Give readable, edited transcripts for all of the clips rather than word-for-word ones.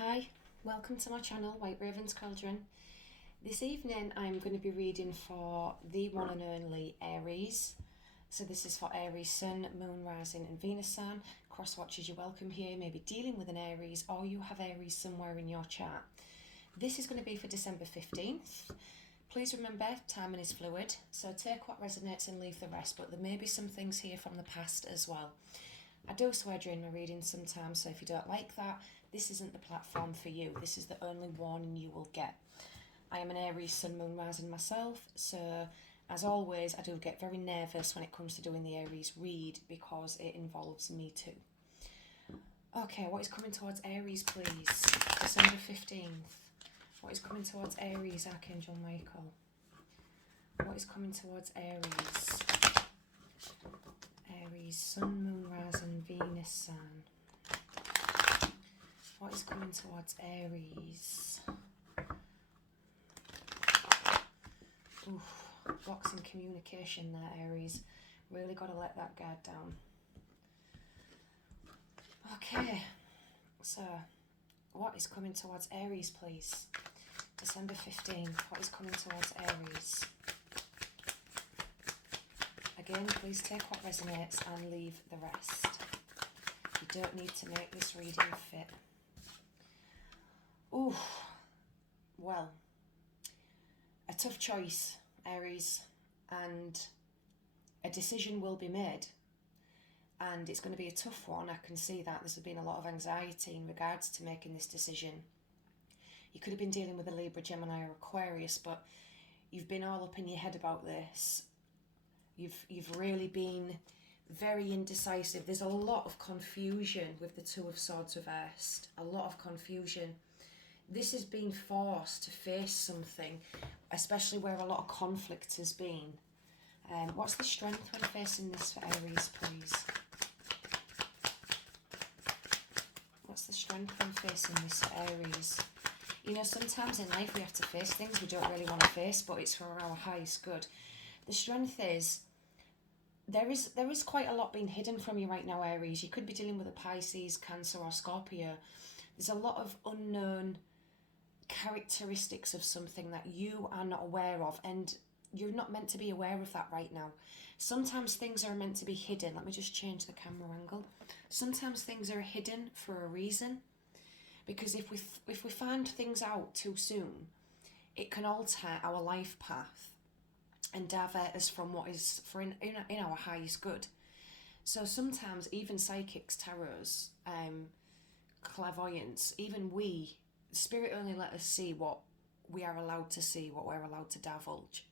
Hi, welcome to my channel, White Raven's Cauldron. This evening I'm going to be reading for the one and only Aries. So this is for Aries Sun, Moon, Rising and Venus Sun. Cross watchers, you're welcome here. Maybe dealing with an Aries or you have Aries somewhere in your chart. This is going to be for December 15th. Please remember, timing is fluid, so take what resonates and leave the rest, but there may be some things here from the past as well. I do swear during my readings sometimes, so if you don't like that, this isn't the platform for you. This is the only warning you will get. I am an Aries Sun, Moon, Rising myself, so as always, I do get very nervous when it comes to doing the Aries read because it involves me too. Okay, what is coming towards Aries, please? December 15th. What is coming towards Aries, Archangel Michael? What is coming towards Aries? Aries, Sun, Moon, Rising, Venus, Sun. What is coming towards Aries? Oof, blocks in communication there, Aries. Really got to let that guard down. Okay, so what is coming towards Aries, please? December 15th, what is coming towards Aries? Again, please take what resonates and leave the rest. You don't need to make this reading fit. Ooh, well, a tough choice, Aries, and a decision will be made. And it's going to be a tough one. I can see that there's been a lot of anxiety in regards to making this decision. You could have been dealing with a Libra, Gemini or Aquarius, but you've been all up in your head about this. You've really been very indecisive. There's a lot of confusion with the Two of Swords reversed. A lot of confusion. This has been forced to face something, especially where a lot of conflict has been. What's the strength when facing this for Aries, please? What's the strength when facing this for Aries? You know, sometimes in life we have to face things we don't really want to face, but it's for our highest good. The strength is, there is quite a lot being hidden from you right now, Aries. You could be dealing with a Pisces, Cancer or Scorpio. There's a lot of unknown characteristics of something that you are not aware of, and you're not meant to be aware of that right now. Sometimes things are meant to be hidden. Let me just change the camera angle. Sometimes things are hidden for a reason, because if we find things out too soon, it can alter our life path and divert us from what is in our highest good. So sometimes even psychics, tarots, clairvoyance, even we, Spirit only let us see what we are allowed to see, what we're allowed to divulge.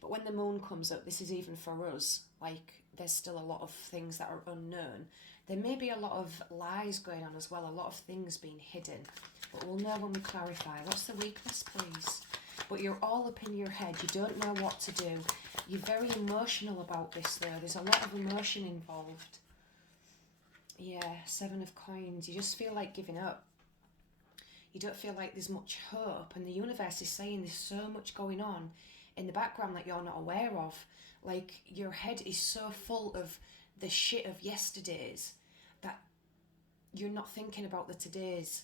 But when the moon comes up, this is even for us, like there's still a lot of things that are unknown. There may be a lot of lies going on as well, a lot of things being hidden. But we'll know when we clarify. What's the weakness, please? But you're all up in your head. You don't know what to do. You're very emotional about this though. There's a lot of emotion involved. Yeah, 7 of Coins. You just feel like giving up. You don't feel like there's much hope. And the universe is saying there's so much going on in the background that you're not aware of. Like, your head is so full of the shit of yesterdays that you're not thinking about the todays.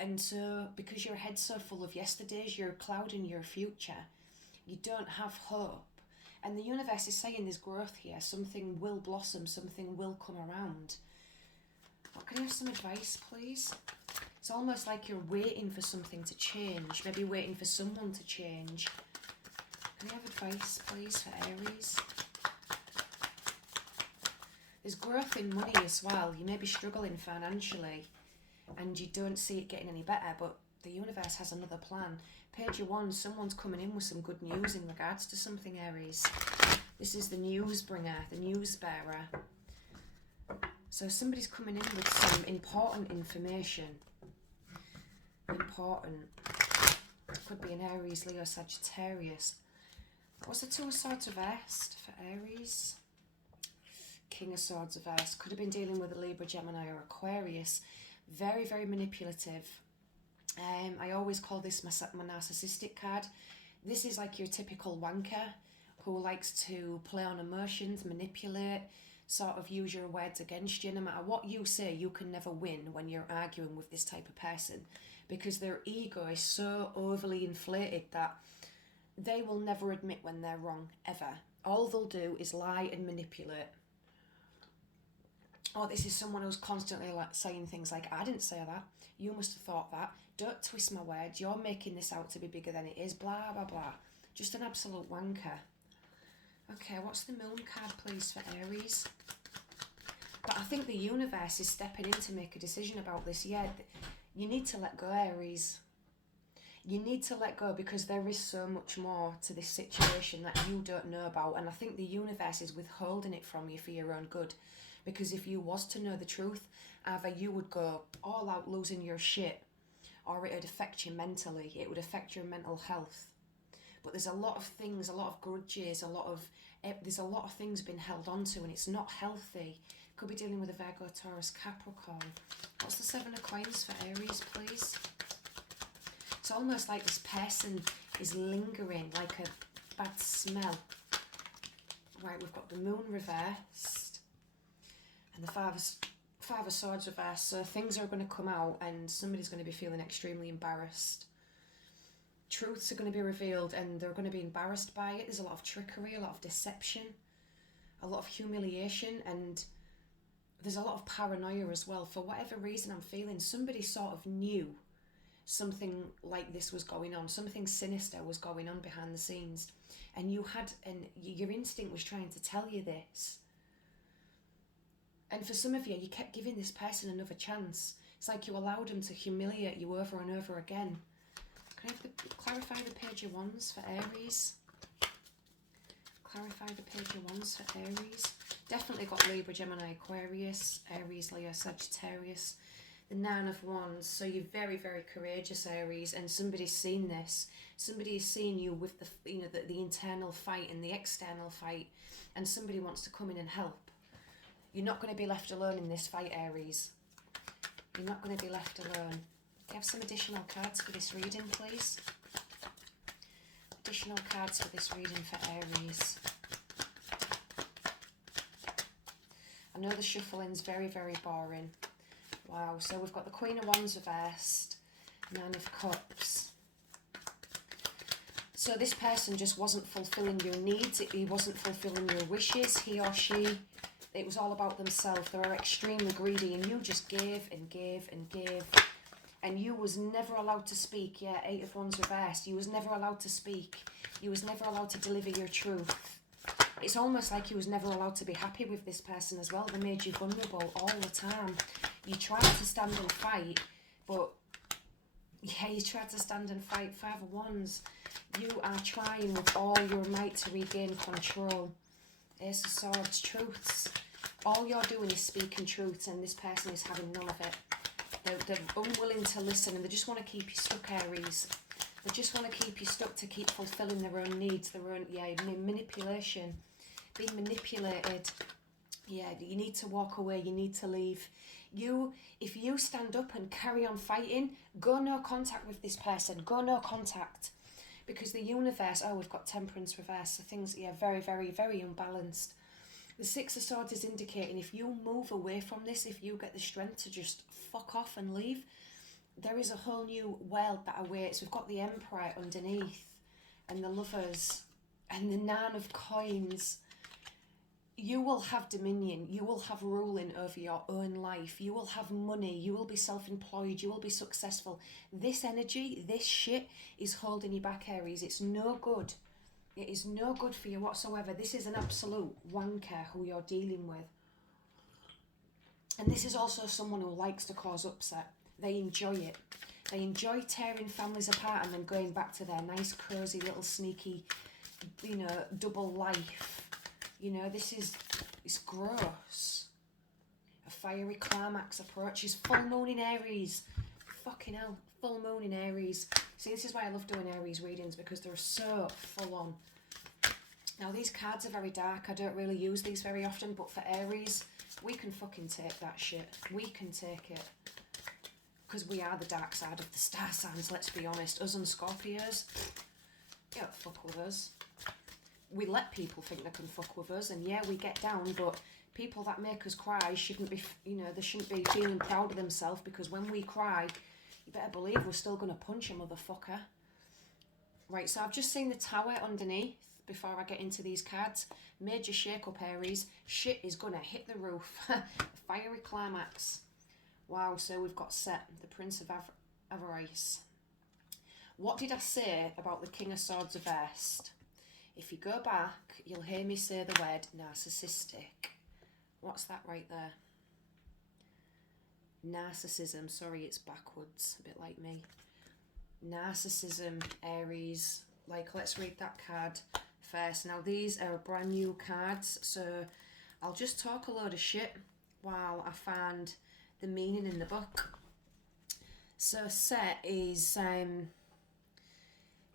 And so, because your head's so full of yesterdays, you're clouding your future. You don't have hope. And the universe is saying there's growth here. Something will blossom. Something will come around. What, can I have some advice, please? It's almost like you're waiting for something to change. Maybe waiting for someone to change. Can I have advice, please, for Aries? There's growth in money as well. You may be struggling financially and you don't see it getting any better, but the universe has another plan. Page of Wands, someone's coming in with some good news in regards to something, Aries. This is the news bringer, the news bearer. So somebody's coming in with some important information. Important. Could be an Aries, Leo, Sagittarius. What's the Two of Swords reversed for Aries? King of Swords reversed. Could have been dealing with a Libra, Gemini or Aquarius. Very, very manipulative. I always call this my narcissistic card. This is like your typical wanker who likes to play on emotions, manipulate, sort of use your words against you. No matter what you say, you can never win when you're arguing with this type of person, because their ego is so overly inflated that they will never admit when they're wrong, ever. All they'll do is lie and manipulate. Oh, this is someone who's constantly like saying things like, I didn't say that, you must have thought that, don't twist my words, you're making this out to be bigger than it is, blah, blah, blah. Just an absolute wanker. Okay, what's the moon card, please, for Aries? But I think the universe is stepping in to make a decision about this. Yeah, you need to let go, Aries. You need to let go, because there is so much more to this situation that you don't know about. And I think the universe is withholding it from you for your own good. Because if you was to know the truth, either you would go all out losing your shit, or it would affect you mentally. It would affect your mental health. But there's a lot of things, a lot of grudges, there's a lot of things being held on to, and it's not healthy. Could be dealing with a Virgo, Taurus, Capricorn. What's the Seven of Coins for Aries, please? It's almost like this person is lingering, like a bad smell. Right, we've got the Moon reversed and the Five of Swords reversed. So things are going to come out and somebody's going to be feeling extremely embarrassed. Truths are going to be revealed and they're going to be embarrassed by it. There's a lot of trickery, a lot of deception, a lot of humiliation, and there's a lot of paranoia as well. For whatever reason I'm feeling, somebody sort of knew something like this was going on, something sinister was going on behind the scenes, and your instinct was trying to tell you this. And for some of you, you kept giving this person another chance. It's like you allowed them to humiliate you over and over again. Can I clarify the Page of Wands for Aries? Clarify the Page of Wands for Aries. Definitely got Libra, Gemini, Aquarius, Aries, Leo, Sagittarius. The Nine of Wands. So you're very, very courageous, Aries, and somebody's seen this. Somebody is seeing you with the internal fight and the external fight, and somebody wants to come in and help. You're not going to be left alone in this fight, Aries. You're not going to be left alone. Can I have some additional cards for this reading, please? Additional cards for this reading for Aries. I know the shuffling's very, very boring. Wow, so we've got the Queen of Wands reversed, Nine of Cups. So this person just wasn't fulfilling your needs, he wasn't fulfilling your wishes, he or she. It was all about themselves. They were extremely greedy, and you just gave and gave and gave. And you was never allowed to speak. Yeah, Eight of Wands reversed. You was never allowed to speak. You was never allowed to deliver your truth. It's almost like you was never allowed to be happy with this person as well. They made you vulnerable all the time. You tried to stand and fight, but yeah, you tried to stand and fight. Five of Wands. You are trying with all your might to regain control. Ace of Swords, truths. All you're doing is speaking truths, and this person is having none of it. They're unwilling to listen, and they just want to keep you stuck, Aries. They just want to keep you stuck to keep fulfilling their own needs, their own, manipulation. Being manipulated. Yeah, you need to walk away, you need to leave. If you stand up and carry on fighting, go no contact with this person, go no contact. Because the universe, we've got Temperance reverse, so things, very, very, very unbalanced. The Six of Swords is indicating if you move away from this, if you get the strength to just fuck off and leave, there is a whole new world that awaits. We've got the Emperor underneath, and the Lovers, and the Nine of Coins. You will have dominion, you will have ruling over your own life, you will have money, you will be self-employed, you will be successful. This energy, this shit is holding you back, Aries. It's no good. It is no good for you whatsoever. This is an absolute wanker who you're dealing with. And this is also someone who likes to cause upset. They enjoy it. They enjoy tearing families apart and then going back to their nice, cosy, little sneaky, double life. It's gross. A fiery climax approaches. Full moon in Aries. Fucking hell. Full moon in Aries. See, this is why I love doing Aries readings, because they're so full on. Now, these cards are very dark. I don't really use these very often, but for Aries, we can fucking take that shit. We can take it. Because we are the dark side of the star signs, let's be honest. Us and Scorpios, you don't fuck with us. We let people think they can fuck with us, and yeah, we get down, but people that make us cry shouldn't be, you know, they shouldn't be feeling proud of themselves, because when we cry, you better believe we're still going to punch a motherfucker. Right, so I've just seen the Tower underneath before I get into these cards. Major shake-up, Aries. Shit is going to hit the roof. Fiery climax. Wow, so we've got Set, the Prince of Aries. What did I say about the King of Swords reversed? If you go back, you'll hear me say the word narcissistic. What's that right there? Narcissism. Sorry, it's backwards, a bit like me. Narcissism, Aries. Like, let's read that card first. Now, these are brand new cards, so I'll just talk a load of shit while I find the meaning in the book. So Set is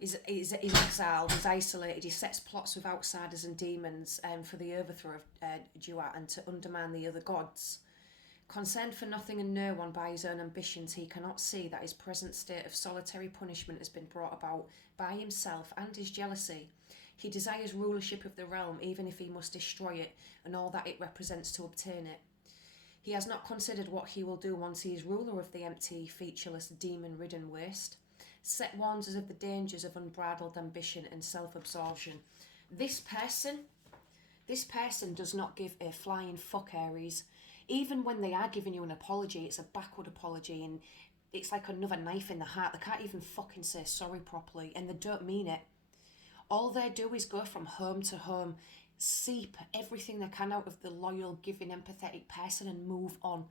exiled, he's isolated, he sets plots with outsiders and demons for the overthrow of Duat and to undermine the other gods. Concerned for nothing and no one by his own ambitions, he cannot see that his present state of solitary punishment has been brought about by himself and his jealousy. He desires rulership of the realm, even if he must destroy it and all that it represents to obtain it. He has not considered what he will do once he is ruler of the empty, featureless, demon-ridden waste. Set warns us of the dangers of unbridled ambition and self-absorption. This person does not give a flying fuck, Aries. Even when they are giving you an apology, it's a backward apology, and it's like another knife in the heart. They can't even fucking say sorry properly, and they don't mean it. All they do is go from home to home, seep everything they can out of the loyal, giving, empathetic person and move on.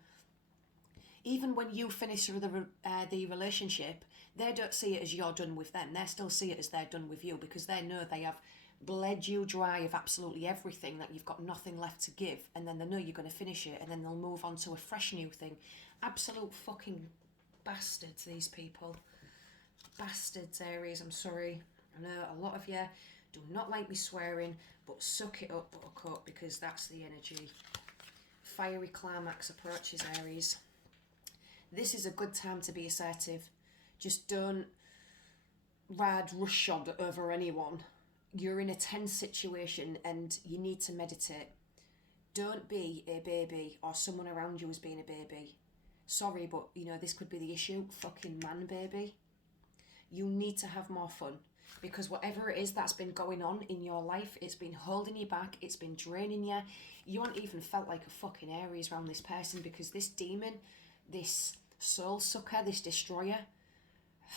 Even when you finish the relationship, they don't see it as you're done with them. They still see it as they're done with you, because they know they have bled you dry of absolutely everything, that you've got nothing left to give, and then they know you're going to finish it, and then they'll move on to a fresh new thing. Absolute fucking bastards, these people. Bastards, Aries, I'm sorry. I know a lot of you do not like me swearing, but suck it up, buttercup, because that's the energy. Fiery climax approaches, Aries. This is a good time to be assertive. Just don't ride roughshod over anyone. You're in a tense situation and you need to meditate. Don't be a baby, or someone around you is being a baby. Sorry, but you know, this could be the issue. Fucking man baby. You need to have more fun, because whatever it is that's been going on in your life, it's been holding you back, it's been draining you. You haven't even felt like a fucking Aries around this person, because this demon, this soul sucker, this destroyer,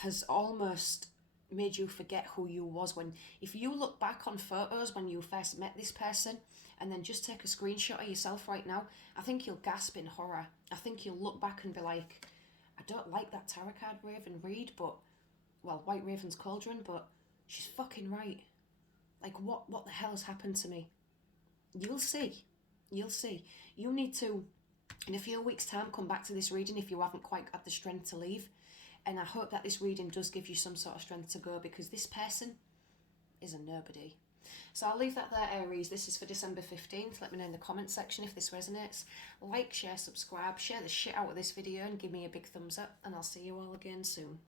has almost made you forget who you was. When, if you look back on photos when you first met this person, and then just take a screenshot of yourself right now, I think you'll gasp in horror. I think you'll look back and be like, I don't like that tarot card Raven read, but, well, White Raven's Cauldron, but she's fucking right. Like, what the hell has happened to me? You'll see. You'll see. You need to, in a few weeks' time, come back to this reading if you haven't quite got the strength to leave. And I hope that this reading does give you some sort of strength to go, because this person is a nobody. So I'll leave that there, Aries. This is for December 15th. Let me know in the comment section if this resonates. Like, share, subscribe, share the shit out of this video and give me a big thumbs up. And I'll see you all again soon.